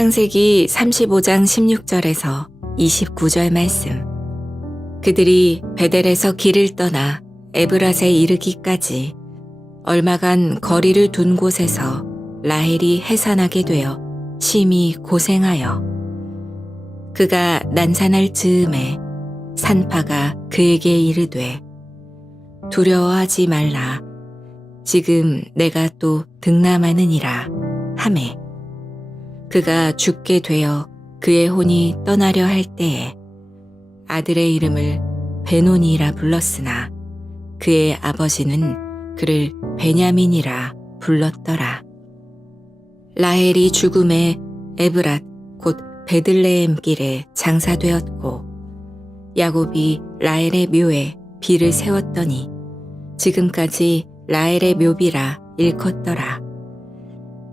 창세기 35장 16절에서 29절 말씀. 그들이 베델에서 길을 떠나 에브랏에 이르기까지 얼마간 거리를 둔 곳에서 라헬이 해산하게 되어 심히 고생하여 그가 난산할 즈음에 산파가 그에게 이르되 두려워하지 말라 지금 내가 또 등남하느니라 하매 그가 죽게 되어 그의 혼이 떠나려 할 때에 아들의 이름을 베노니라 불렀으나 그의 아버지는 그를 베냐민이라 불렀더라. 라헬이 죽음에 에브랏 곧 베들레헴 길에 장사되었고 야곱이 라헬의 묘에 비를 세웠더니 지금까지 라헬의 묘비라 일컫더라.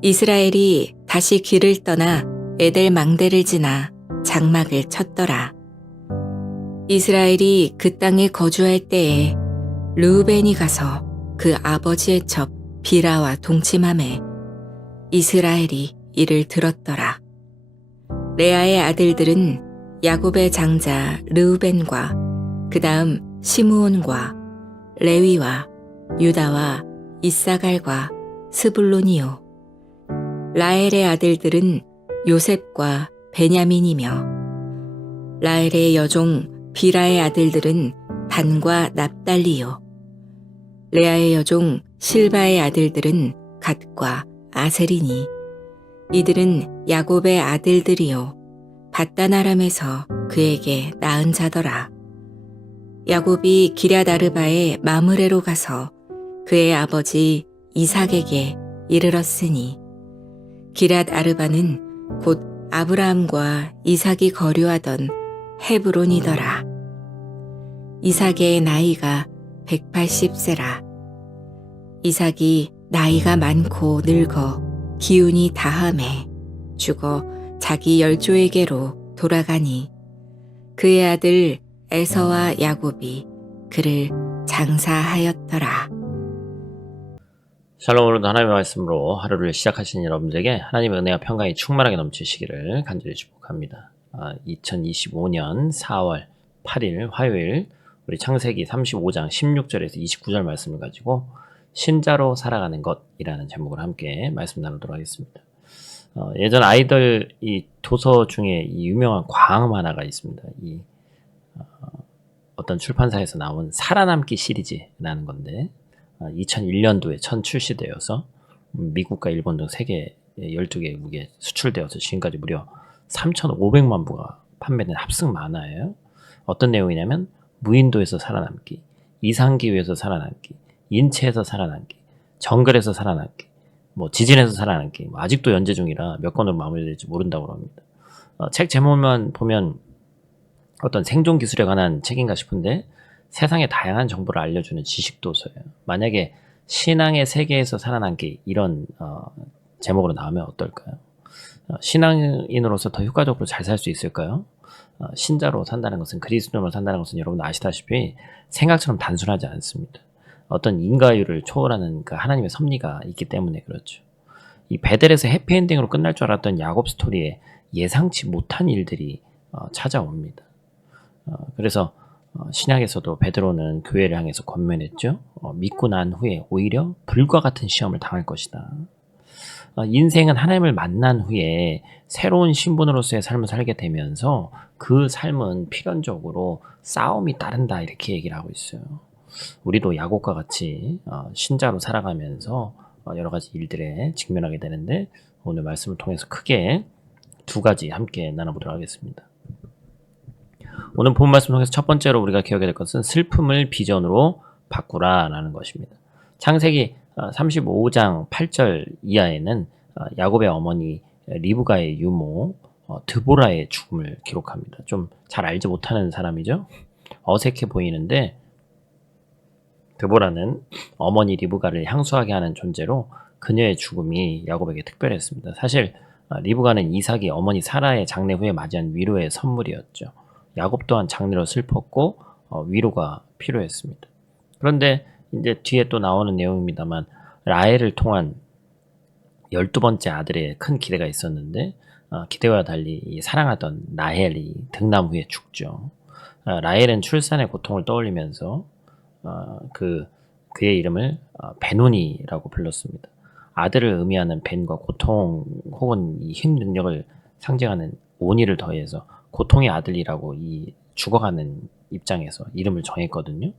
이스라엘이 다시 길을 떠나 에델 망대를 지나 장막을 쳤더라. 이스라엘이 그 땅에 거주할 때에 르우벤이 가서 그 아버지의 첩 비라와 동침하매 이스라엘이 이를 들었더라. 레아의 아들들은 야곱의 장자 르우벤과 그 다음 시므온과 레위와 유다와 이사갈과 스불론이요. 라헬의 아들들은 요셉과 베냐민이며 라헬의 여종 비라의 아들들은 단과 납달리요. 레아의 여종 실바의 아들들은 갓과 아셀이니 이들은 야곱의 아들들이요 밧단 아람에서 그에게 낳은 자더라. 야곱이 기럇 아르바의 마므레로 가서 그의 아버지 이삭에게 이르렀으니 기럇 아르바는 곧 아브라함과 이삭이 거류하던 헤브론이더라. 이삭의 나이가 180세라. 이삭이 나이가 많고 늙어 기운이 다함에 죽어 자기 열조에게로 돌아가니 그의 아들 에서와 야곱이 그를 장사하였더라. 샬롬. 오늘도 하나님의 말씀으로 하루를 시작하신 여러분들에게 하나님의 은혜와 평강이 충만하게 넘치시기를 간절히 축복합니다. 2025년 4월 8일 화요일 우리 창세기 35장 16절에서 29절 말씀을 가지고 신자로 살아가는 것이라는 제목으로 함께 말씀 나누도록 하겠습니다. 예전 아이들 이 도서 중에 이 유명한 광음 하나가 있습니다. 어떤 출판사에서 나온 살아남기 시리즈라는 건데 2001년도에 첫 출시되어서 미국과 일본 등 세계 12개국에 수출되어서 지금까지 무려 3,500만 부가 판매된 합승 만화예요. 어떤 내용이냐면 무인도에서 살아남기, 이상기후에서 살아남기, 인체에서 살아남기, 정글에서 살아남기, 지진에서 살아남기, 아직도 연재 중이라 몇 권으로 마무리될지 모른다고 합니다. 책 제목만 보면 어떤 생존 기술에 관한 책인가 싶은데 세상의 다양한 정보를 알려주는 지식도서예요. 만약에 신앙의 세계에서 살아남기 이런 제목으로 나오면 어떨까요? 신앙인으로서 더 효과적으로 잘 살 수 있을까요? 신자로 산다는 것은, 그리스도로 산다는 것은 여러분 아시다시피 생각처럼 단순하지 않습니다. 어떤 인과율을 초월하는 그 하나님의 섭리가 있기 때문에 그렇죠. 이 베델에서 해피엔딩으로 끝날 줄 알았던 야곱 스토리에 예상치 못한 일들이 찾아옵니다. 그래서 신약에서도 베드로는 교회를 향해서 권면했죠. 믿고 난 후에 오히려 불과 같은 시험을 당할 것이다. 인생은 하나님을 만난 후에 새로운 신분으로서의 삶을 살게 되면서 그 삶은 필연적으로 싸움이 따른다 이렇게 얘기를 하고 있어요. 우리도 야곱과 같이 신자로 살아가면서 여러 가지 일들에 직면하게 되는데 오늘 말씀을 통해서 크게 두 가지 함께 나눠보도록 하겠습니다. 오늘 본 말씀 통해서 첫 번째로 우리가 기억해야 될 것은 슬픔을 비전으로 바꾸라라는 것입니다. 창세기 35장 8절 이하에는 야곱의 어머니 리브가의 유모 드보라의 죽음을 기록합니다. 좀 잘 알지 못하는 사람이죠. 어색해 보이는데 드보라는 어머니 리브가를 향수하게 하는 존재로 그녀의 죽음이 야곱에게 특별했습니다. 사실 리브가는 이삭이 어머니 사라의 장례 후에 맞이한 위로의 선물이었죠. 야곱 또한 장례로 슬펐고 위로가 필요했습니다. 그런데 이제 뒤에 또 나오는 내용입니다만 라헬을 통한 12번째 아들의 큰 기대가 있었는데 기대와 달리 이 사랑하던 라헬이 등남 후에 죽죠. 라헬은 출산의 고통을 떠올리면서 그의 이름을 베노니라고 불렀습니다. 아들을 의미하는 벤과 고통 혹은 이 힘 능력을 상징하는 오니를 더해서 고통의 아들이라고 이 죽어가는 입장에서 이름을 정했거든요.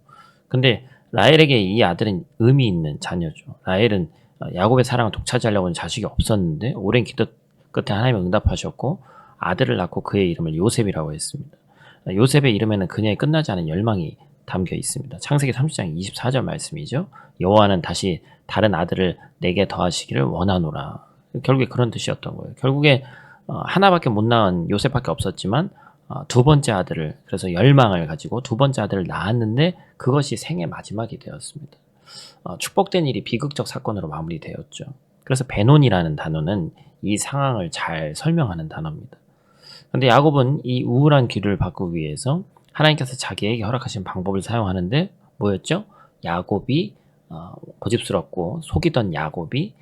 근데 라헬에게 이 아들은 의미 있는 자녀죠. 라헬은 야곱의 사랑을 독차지하려고 하는 자식이 없었는데 오랜 기도 끝에 하나님은 응답하셨고 아들을 낳고 그의 이름을 요셉이라고 했습니다. 요셉의 이름에는 그녀의 끝나지 않은 열망이 담겨 있습니다. 창세기 30장 24절 말씀이죠. 여호와는 다시 다른 아들을 내게 더하시기를 원하노라. 결국에 그런 뜻이었던 거예요. 결국에 하나밖에 못 낳은 요셉밖에 없었지만 두 번째 아들을, 그래서 열망을 가지고 두 번째 아들을 낳았는데 그것이 생의 마지막이 되었습니다. 축복된 일이 비극적 사건으로 마무리되었죠. 그래서 베논이라는 단어는 이 상황을 잘 설명하는 단어입니다. 근데 야곱은 이 우울한 기류를 바꾸기 위해서 하나님께서 자기에게 허락하신 방법을 사용하는데 뭐였죠? 야곱이 고집스럽고 속이던 야곱이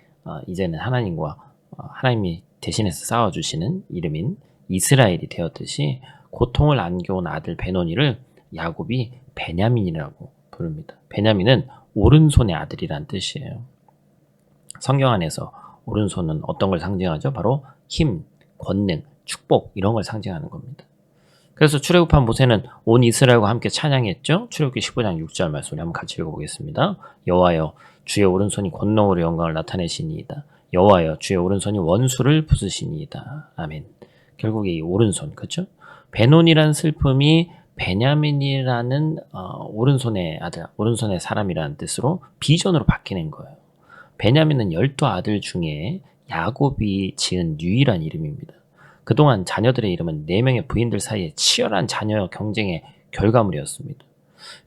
이제는 하나님과 하나님이 대신해서 싸워주시는 이름인 이스라엘이 되었듯이 고통을 안겨온 아들 베노니를 야곱이 베냐민이라고 부릅니다. 베냐민은 오른손의 아들이란 뜻이에요. 성경 안에서 오른손은 어떤 걸 상징하죠? 바로 힘, 권능, 축복 이런 걸 상징하는 겁니다. 그래서 출애굽한 모세는 온 이스라엘과 함께 찬양했죠. 출애굽기 15장 6절 말씀 한번 같이 읽어보겠습니다. 여호와여 주의 오른손이 권능으로 영광을 나타내시니이다. 여호와여 주의 오른손이 원수를 부수시니이다. 아멘. 결국에 이 오른손, 그렇죠? 베논이라는 슬픔이 베냐민이라는 오른손의 아들, 오른손의 사람이라는 뜻으로 비전으로 바뀌는 거예요. 베냐민은 12아들 중에 야곱이 지은 유일한 이름입니다. 그동안 자녀들의 이름은 4명의 부인들 사이에 치열한 자녀 경쟁의 결과물이었습니다.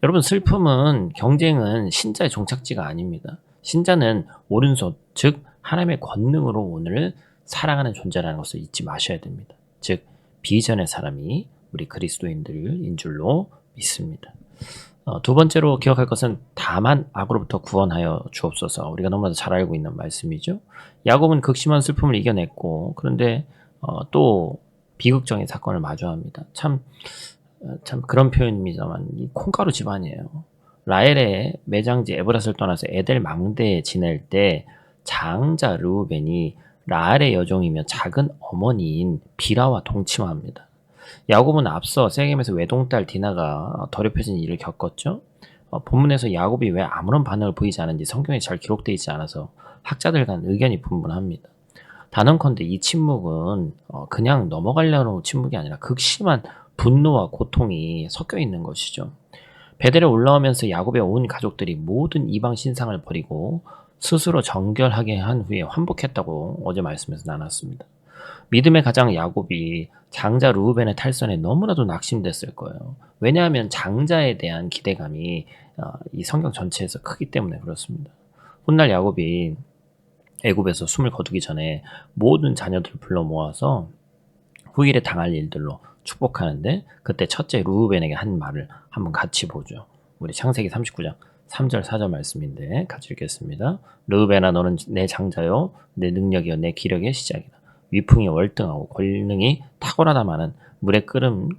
여러분, 슬픔은, 경쟁은 신자의 종착지가 아닙니다. 신자는 오른손, 즉 하나님의 권능으로 오늘 살아가는 존재라는 것을 잊지 마셔야 됩니다. 즉 비전의 사람이 우리 그리스도인들인 줄로 믿습니다. 두 번째로 기억할 것은 다만 악으로부터 구원하여 주옵소서. 우리가 너무나도 잘 알고 있는 말씀이죠. 야곱은 극심한 슬픔을 이겨냈고 그런데 또 비극적인 사건을 마주합니다. 참 그런 표현입니다만 이 콩가루 집안이에요. 라헬의 매장지 에브랏을 떠나서 에델 망대에 지낼 때 장자 르우벤이 라헬의 여종이며 작은 어머니인 비라와 동침합니다. 야곱은 앞서 세겜에서 외동딸 디나가 더럽혀진 일을 겪었죠. 본문에서 야곱이 왜 아무런 반응을 보이지 않은지 성경에 잘 기록되어 있지 않아서 학자들 간 의견이 분분합니다. 단언컨대 이 침묵은 그냥 넘어가려는 침묵이 아니라 극심한 분노와 고통이 섞여 있는 것이죠. 베델에 올라오면서 야곱의 온 가족들이 모든 이방 신상을 버리고 스스로 정결하게 한 후에 환복했다고 어제 말씀에서 나눴습니다. 믿음의 가장 야곱이 장자 르우벤의 탈선에 너무나도 낙심됐을 거예요. 왜냐하면 장자에 대한 기대감이 이 성경 전체에서 크기 때문에 그렇습니다. 훗날 야곱이 애굽에서 숨을 거두기 전에 모든 자녀들을 불러 모아서 후일에 당할 일들로 축복하는데 그때 첫째 르우벤에게 한 말을 한번 같이 보죠. 우리 창세기 39장 3절 4절 말씀인데 같이 읽겠습니다. 르우벤아 너는 내 장자요 내 능력이요 내 기력의 시작이다. 위풍이 월등하고 권능이 탁월하다마는 물의 끓음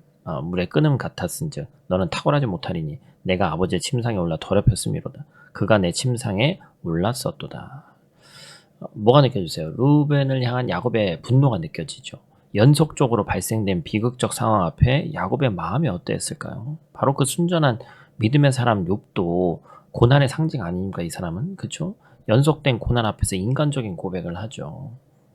같았은즉 너는 탁월하지 못하리니 내가 아버지의 침상에 올라 더럽혔음이로다. 그가 내 침상에 올랐었도다. 뭐가 느껴지세요? 르우벤을 향한 야곱의 분노가 느껴지죠. 연속적으로 발생된 비극적 상황 앞에 야곱의 마음이 어땠을까요? 바로 그 순전한 믿음의 사람 욥도 고난의 상징 아닙니까? 이 사람은, 그렇죠? 연속된 고난 앞에서 인간적인 고백을 하죠.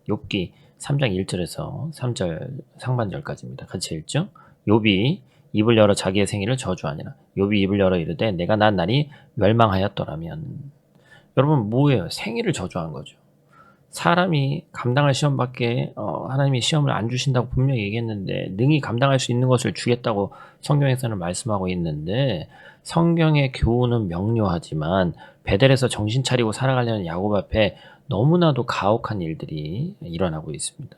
욥기 3장 1절에서 3절 상반절까지입니다. 같이 읽죠? 욥이 입을 열어 자기의 생일을 저주하니라. 욥이 입을 열어 이르되 내가 난 날이 멸망하였더라면. 여러분, 뭐예요? 생일을 저주한 거죠. 사람이 감당할 시험밖에 하나님이 시험을 안 주신다고 분명히 얘기했는데 능히 감당할 수 있는 것을 주겠다고 성경에서는 말씀하고 있는데 성경의 교훈은 명료하지만 베델에서 정신 차리고 살아가려는 야곱 앞에 너무나도 가혹한 일들이 일어나고 있습니다.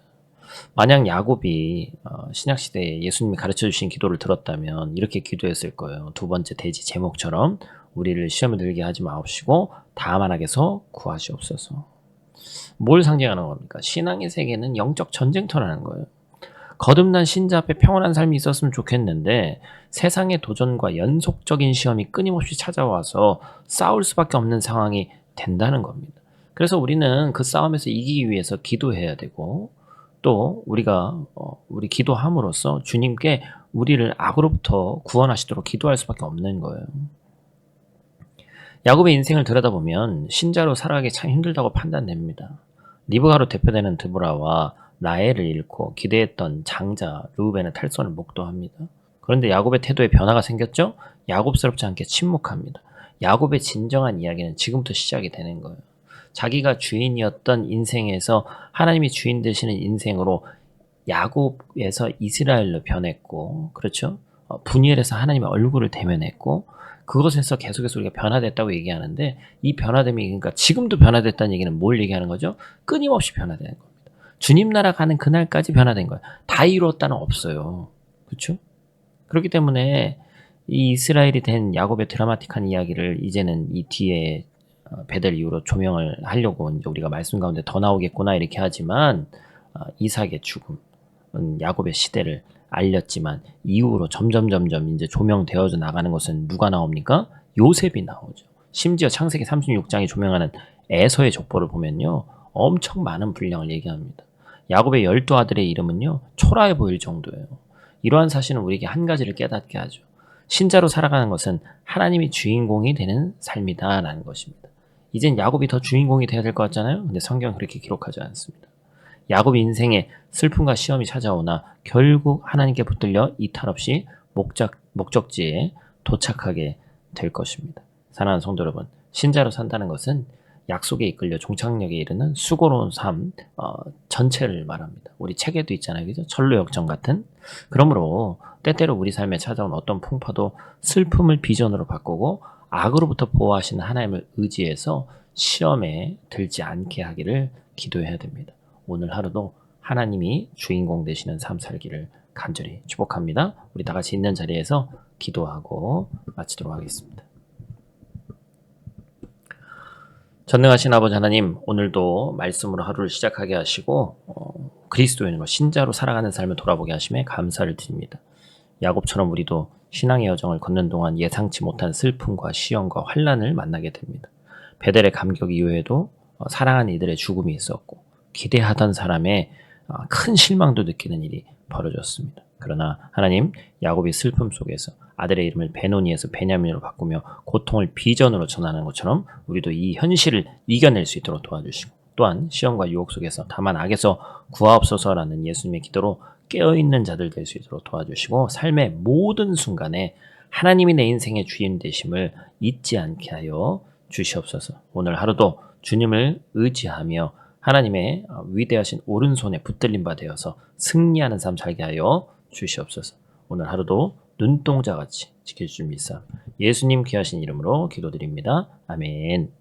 만약 야곱이 신약시대에 예수님이 가르쳐주신 기도를 들었다면 이렇게 기도했을 거예요. 두 번째 돼지 제목처럼 우리를 시험에 들게 하지 마옵시고 다만 악에서 구하시옵소서. 뭘 상징하는 겁니까? 신앙의 세계는 영적 전쟁터라는 거예요. 거듭난 신자 앞에 평온한 삶이 있었으면 좋겠는데 세상의 도전과 연속적인 시험이 끊임없이 찾아와서 싸울 수밖에 없는 상황이 된다는 겁니다. 그래서 우리는 그 싸움에서 이기기 위해서 기도해야 되고 또 우리가 우리 기도함으로써 주님께 우리를 악으로부터 구원하시도록 기도할 수밖에 없는 거예요. 야곱의 인생을 들여다보면 신자로 살아가기 참 힘들다고 판단됩니다. 리브가로 대표되는 드보라와 라헬을 잃고 기대했던 장자 르우벤의 탈선을 목도합니다. 그런데 야곱의 태도에 변화가 생겼죠? 야곱스럽지 않게 침묵합니다. 야곱의 진정한 이야기는 지금부터 시작이 되는 거예요. 자기가 주인이었던 인생에서 하나님이 주인 되시는 인생으로 야곱에서 이스라엘로 변했고, 그렇죠? 분이엘에서 하나님의 얼굴을 대면했고, 그것에서 계속해서 우리가 변화됐다고 얘기하는데, 이 변화됨이, 그러니까 지금도 변화됐다는 얘기는 뭘 얘기하는 거죠? 끊임없이 변화되는 겁니다. 주님 나라 가는 그날까지 변화된 거예요. 다 이루었다는 없어요. 그렇죠? 그렇기 때문에 이 이스라엘이 된 야곱의 드라마틱한 이야기를 이제는 이 뒤에 베델 이후로 조명을 하려고 이제 우리가 말씀 가운데 더 나오겠구나 이렇게 하지만 이삭의 죽음은 야곱의 시대를 알렸지만 이후로 점점 이제 조명되어져 나가는 것은 누가 나옵니까? 요셉이 나오죠. 심지어 창세기 36장이 조명하는 에서의 족보를 보면요. 엄청 많은 분량을 얘기합니다. 야곱의 12아들의 이름은요. 초라해 보일 정도예요. 이러한 사실은 우리에게 한 가지를 깨닫게 하죠. 신자로 살아가는 것은 하나님이 주인공이 되는 삶이다라는 것입니다. 이젠 야곱이 더 주인공이 돼야 될 것 같잖아요. 근데 성경은 그렇게 기록하지 않습니다. 야곱 인생에 슬픔과 시험이 찾아오나 결국 하나님께 붙들려 이탈 없이 목적지에 도착하게 될 것입니다. 사랑하는 성도 여러분, 신자로 산다는 것은 약속에 이끌려 종착역에 이르는 수고로운 삶 전체를 말합니다. 우리 책에도 있잖아요. 그죠? 철로역정 같은. 그러므로 때때로 우리 삶에 찾아온 어떤 풍파도 슬픔을 비전으로 바꾸고 악으로부터 보호하시는 하나님을 의지해서 시험에 들지 않게 하기를 기도해야 됩니다. 오늘 하루도 하나님이 주인공 되시는 삶 살기를 간절히 축복합니다. 우리 다 같이 있는 자리에서 기도하고 마치도록 하겠습니다. 전능하신 아버지 하나님, 오늘도 말씀으로 하루를 시작하게 하시고 그리스도인으로 신자로 살아가는 삶을 돌아보게 하심에 감사를 드립니다. 야곱처럼 우리도 신앙의 여정을 걷는 동안 예상치 못한 슬픔과 시험과 환난을 만나게 됩니다. 베델의 감격 이후에도 사랑하는 이들의 죽음이 있었고 기대하던 사람의 큰 실망도 느끼는 일이 벌어졌습니다. 그러나 하나님, 야곱이 슬픔 속에서 아들의 이름을 베노니에서 베냐민으로 바꾸며 고통을 비전으로 전하는 것처럼 우리도 이 현실을 이겨낼 수 있도록 도와주시고 또한 시험과 유혹 속에서 다만 악에서 구하옵소서라는 예수님의 기도로 깨어있는 자들 될 수 있도록 도와주시고 삶의 모든 순간에 하나님이 내 인생의 주인 되심을 잊지 않게 하여 주시옵소서. 오늘 하루도 주님을 의지하며 하나님의 위대하신 오른손에 붙들림 바 되어서 승리하는 삶 살게 하여 주시옵소서. 오늘 하루도 눈동자같이 지켜주실 믿사 예수님 귀하신 이름으로 기도드립니다. 아멘.